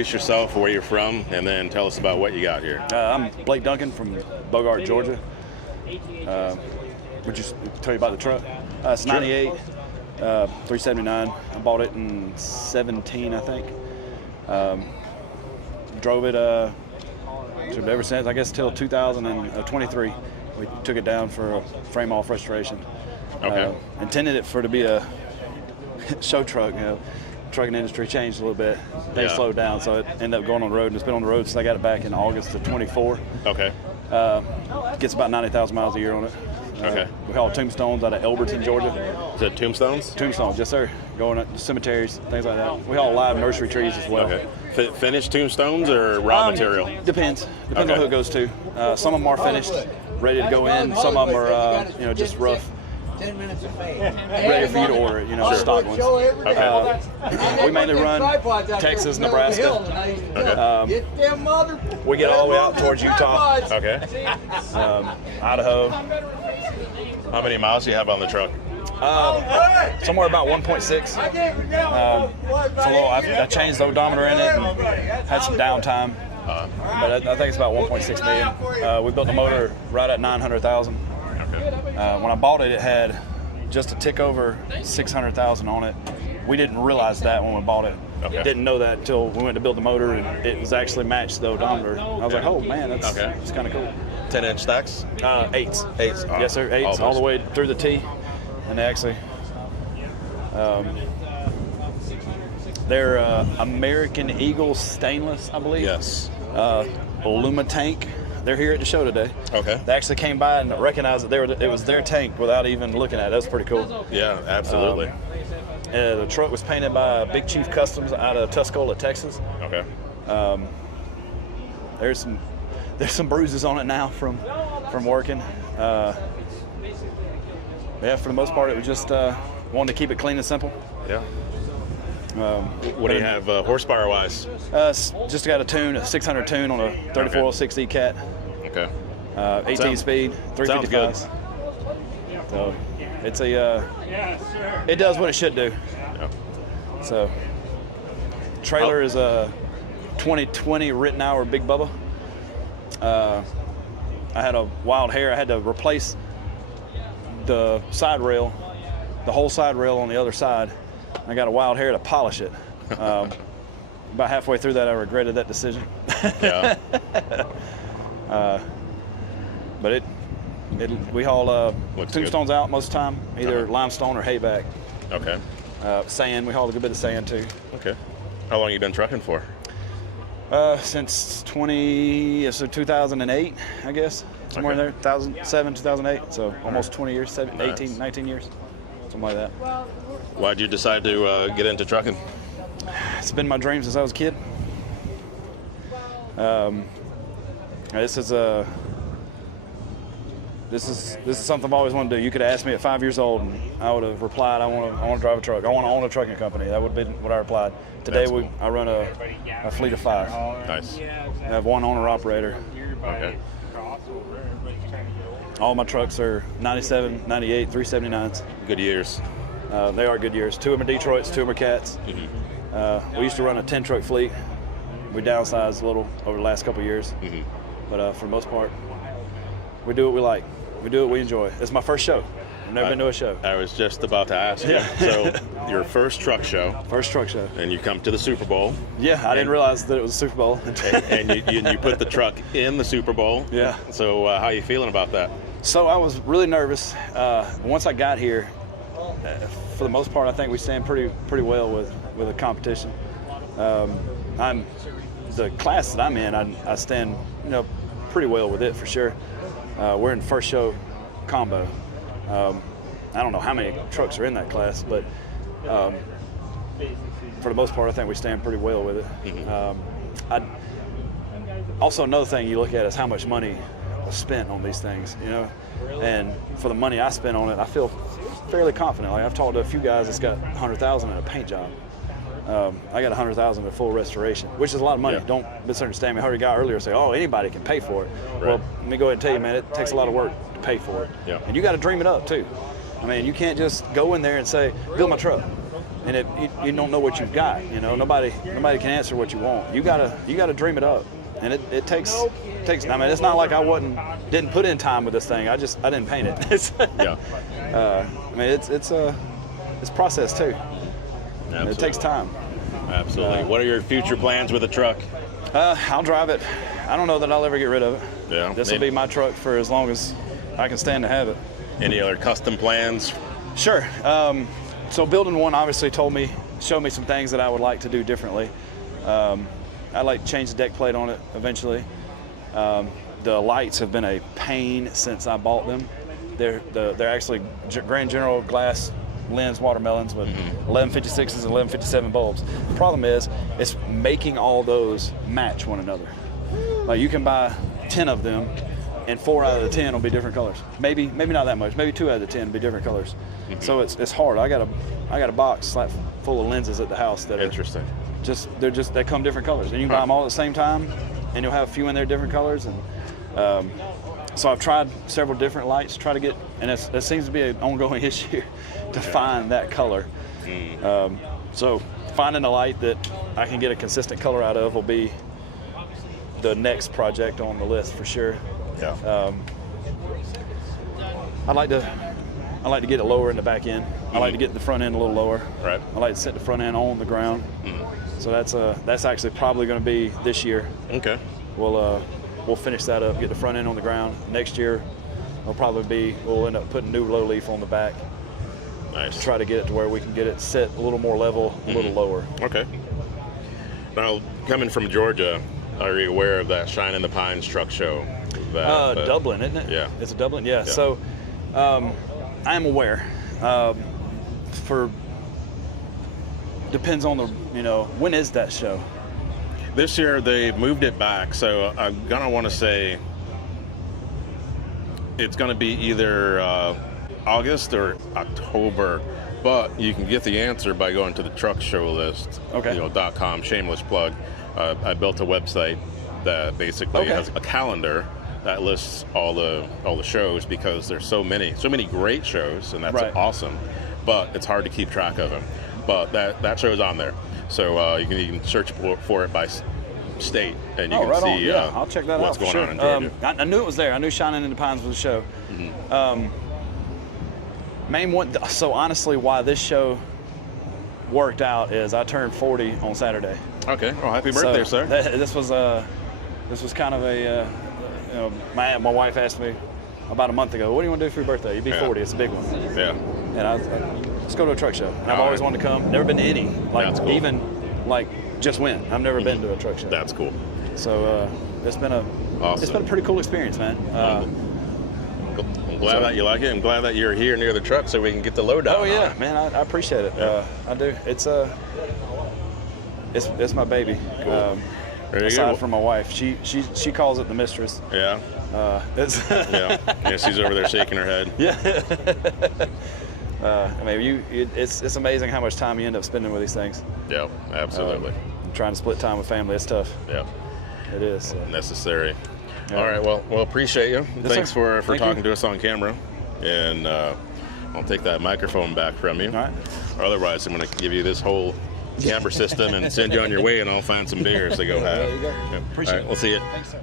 introduce yourself, where you're from, and then tell us about what you got here. I'm Blake Duncan from Bogart, Georgia. Would you tell you about the truck? It's 98, 379. I bought it in 17, I think. Drove it ever since, I guess, till 2023. We took it down for a frame off restoration. Okay. Intended it to be a show truck. Trucking industry changed a little bit. They slowed down, so it ended up going on the road, and it's been on the road since I got it back in August of 24. Okay. Gets about 90,000 miles a year on it. Okay. We haul tombstones out of Elberton, Georgia. Is it tombstones? Tombstones, yes sir. Going to cemeteries, things like that. We haul live nursery trees as well. Okay. Finished tombstones or raw material? Depends on who it goes to. Some of them are finished, ready to go in. Some of them are, just rough. 10 minutes of fame. Ready for you to order it, stock ones. Okay. We mainly run Texas, Nebraska. Okay. We get all the way out towards Utah, Okay. Idaho. How many miles do you have on the truck? Somewhere about 1.6. I changed the odometer in it and had some downtime. But I think it's about 1.6 million. We built the motor right at 900,000. When I bought it, it had just a tick over 600,000 on it. We didn't realize that when we bought it. Okay. Didn't know that until we went to build the motor, and it was actually matched the odometer. I was like, oh man, that's kind of cool. 10-inch stacks? Eights. Eights. Yes sir, eights all the way through the T. And they actually, they're American Eagle stainless, I believe. Yes. Luma tank. They're here at the show today. Okay. They actually came by and recognized that it was their tank without even looking at it. That's pretty cool. Yeah, absolutely. The truck was painted by Big Chief Customs out of Tuscola, Texas. Okay. There's some bruises on it now from working. For the most part, it was just wanting to keep it clean and simple. Yeah. What do you have horsepower-wise? Just got a 600 tune on a 3406 Cat. Okay. 18 speed, 355. So it's it does what it should do. Yeah. So trailer is a 2020 Rittenhour Big Bubba. I had a wild hair. I had to replace the side rail, the whole side rail on the other side. I got a wild hair to polish it. About halfway through that, I regretted that decision. Yeah. But we haul tombstones out most of the time, either limestone or hayback. Okay. Sand, we haul a good bit of sand too. Okay. How long have you been trucking for? Since 2008, I guess. Somewhere in there, 2007, 2008. So almost 20 years, 18, 19 years, something like that. Why'd you decide to get into trucking? It's been my dream since I was a kid. This is something I've always wanted to do. You could have asked me at 5 years old, and I would have replied, I want to drive a truck. I want to own a trucking company. That would have been what I replied. Today, I run a fleet of 5. Nice. I have one owner-operator. Okay. All my trucks are 97, 98, 379s. Good years. They are good years. 2 of them are Detroits, 2 of them are Cats. Mm-hmm. We used to run a 10-truck fleet. We downsized a little over the last couple of years. Mm-hmm. But for the most part, we do what we like. We do what we enjoy. It's my first show. I've never been to a show. I was just about to ask you. Yeah. So, your first truck show. First truck show. And you come to the Super Bowl. Yeah, I didn't realize that it was a Super Bowl. and you put the truck in the Super Bowl. Yeah. So, how are you feeling about that? So, I was really nervous. Once I got here, for the most part, I think we stand pretty well with the competition. The class that I'm in, I stand pretty well with it for sure. We're in first show combo. I don't know how many trucks are in that class, but for the most part, I think we stand pretty well with it. Mm-hmm. Also, another thing you look at is how much money was spent on these things, and for the money I spent on it, I feel fairly confident. Like I've talked to a few guys that's got $100,000 in a paint job. I got $100,000 in full restoration, which is a lot of money. Yeah. Don't misunderstand me. I heard a guy earlier say, "Oh, anybody can pay for it." Right. Well, let me go ahead and tell you, man, it takes a lot of work to pay for it. Yeah. And you got to dream it up too. I mean, you can't just go in there and say, "Build my truck." you don't know what you've got. You know, nobody can answer what you want. You gotta dream it up, and it takes. I mean, it's not like I didn't put in time with this thing. I didn't paint it. Yeah. I mean, it's process too. Absolutely. It takes time. Absolutely. What are your future plans with the truck? I'll drive it. I don't know that I'll ever get rid of it. Yeah. This will be my truck for as long as I can stand to have it. Any other custom plans? Sure. So building one obviously showed me some things that I would like to do differently. I'd like to change the deck plate on it eventually. The lights have been a pain since I bought them. They're actually Grand General glass lens watermelons with 1156s and 1157 bulbs. The problem is it's making all those match one another. Like you can buy 10 of them and 4 out of the 10 will be different colors. Maybe not that much. Maybe 2 out of the 10 will be different colors. So it's hard. I got a box full of lenses at the house that Interesting. they come different colors, and you can buy them all at the same time, and you'll have a few in there different colors. And so I've tried several different lights, and it seems to be an ongoing issue to find that color. So finding a light that I can get a consistent color out of will be the next project on the list for sure. Yeah. I'd like to get it lower in the back end. I like to get the front end a little lower. Right. I like to set the front end on the ground. So that's actually probably going to be this year. Okay. We'll finish that up, get the front end on the ground. Next year, we'll end up putting new low leaf on the back. Nice. To try to get it to where we can get it set a little more level, a little lower. Okay. Now, coming from Georgia, are you aware of that Shine in the Pines truck show? Dublin, isn't it? Yeah. It's a Dublin, yeah. So I am aware. Depends on when is that show? This year they moved it back, so I'm gonna want to say it's gonna be either August or October, but you can get the answer by going to the truck show list. Okay. .com. Shameless plug. I built a website that basically has a calendar that lists all the shows, because there's so many great shows, and that's Right. awesome. But it's hard to keep track of them. But that show's on there, so you can search for it by state, and you can right see on. Yeah, I'll check that what's out for going sure. on in Georgia. I knew it was there. I knew Shining in the Pines was a show. Main one. So honestly, why this show worked out is I turned 40 on Saturday. Okay. Well, happy birthday, sir. This was kind of a my wife asked me about a month ago, what do you want to do for your birthday? You'd be 40. It's a big one. Yeah. And let's go to a truck show. And I've All always right. wanted to come. Never been to any. That's cool. Even just went. I've never been to a truck show. That's cool. So it's been a pretty cool experience, man. I'm glad that you like it. I'm glad that you're here near the truck so we can get the lowdown. Oh yeah, man, I appreciate it. Yeah. I do. It's my baby. Cool. Very Aside good. from my wife, she calls it the mistress. Yeah. It's Yeah. She's over there shaking her head. Yeah. I mean, it's amazing how much time you end up spending with these things. Yeah, absolutely. Trying to split time with family, it's tough. Yeah. It is. So. Necessary. Yeah. All right. Well, appreciate you. Yes, Thanks sir. for Thank talking you. to us on camera, and I'll take that microphone back from you. All right. Otherwise, I'm going to give you this whole camera system and send you on your way, and I'll find some beers to go have. There you go. Yep. Appreciate All right, we'll see you. Thanks, sir.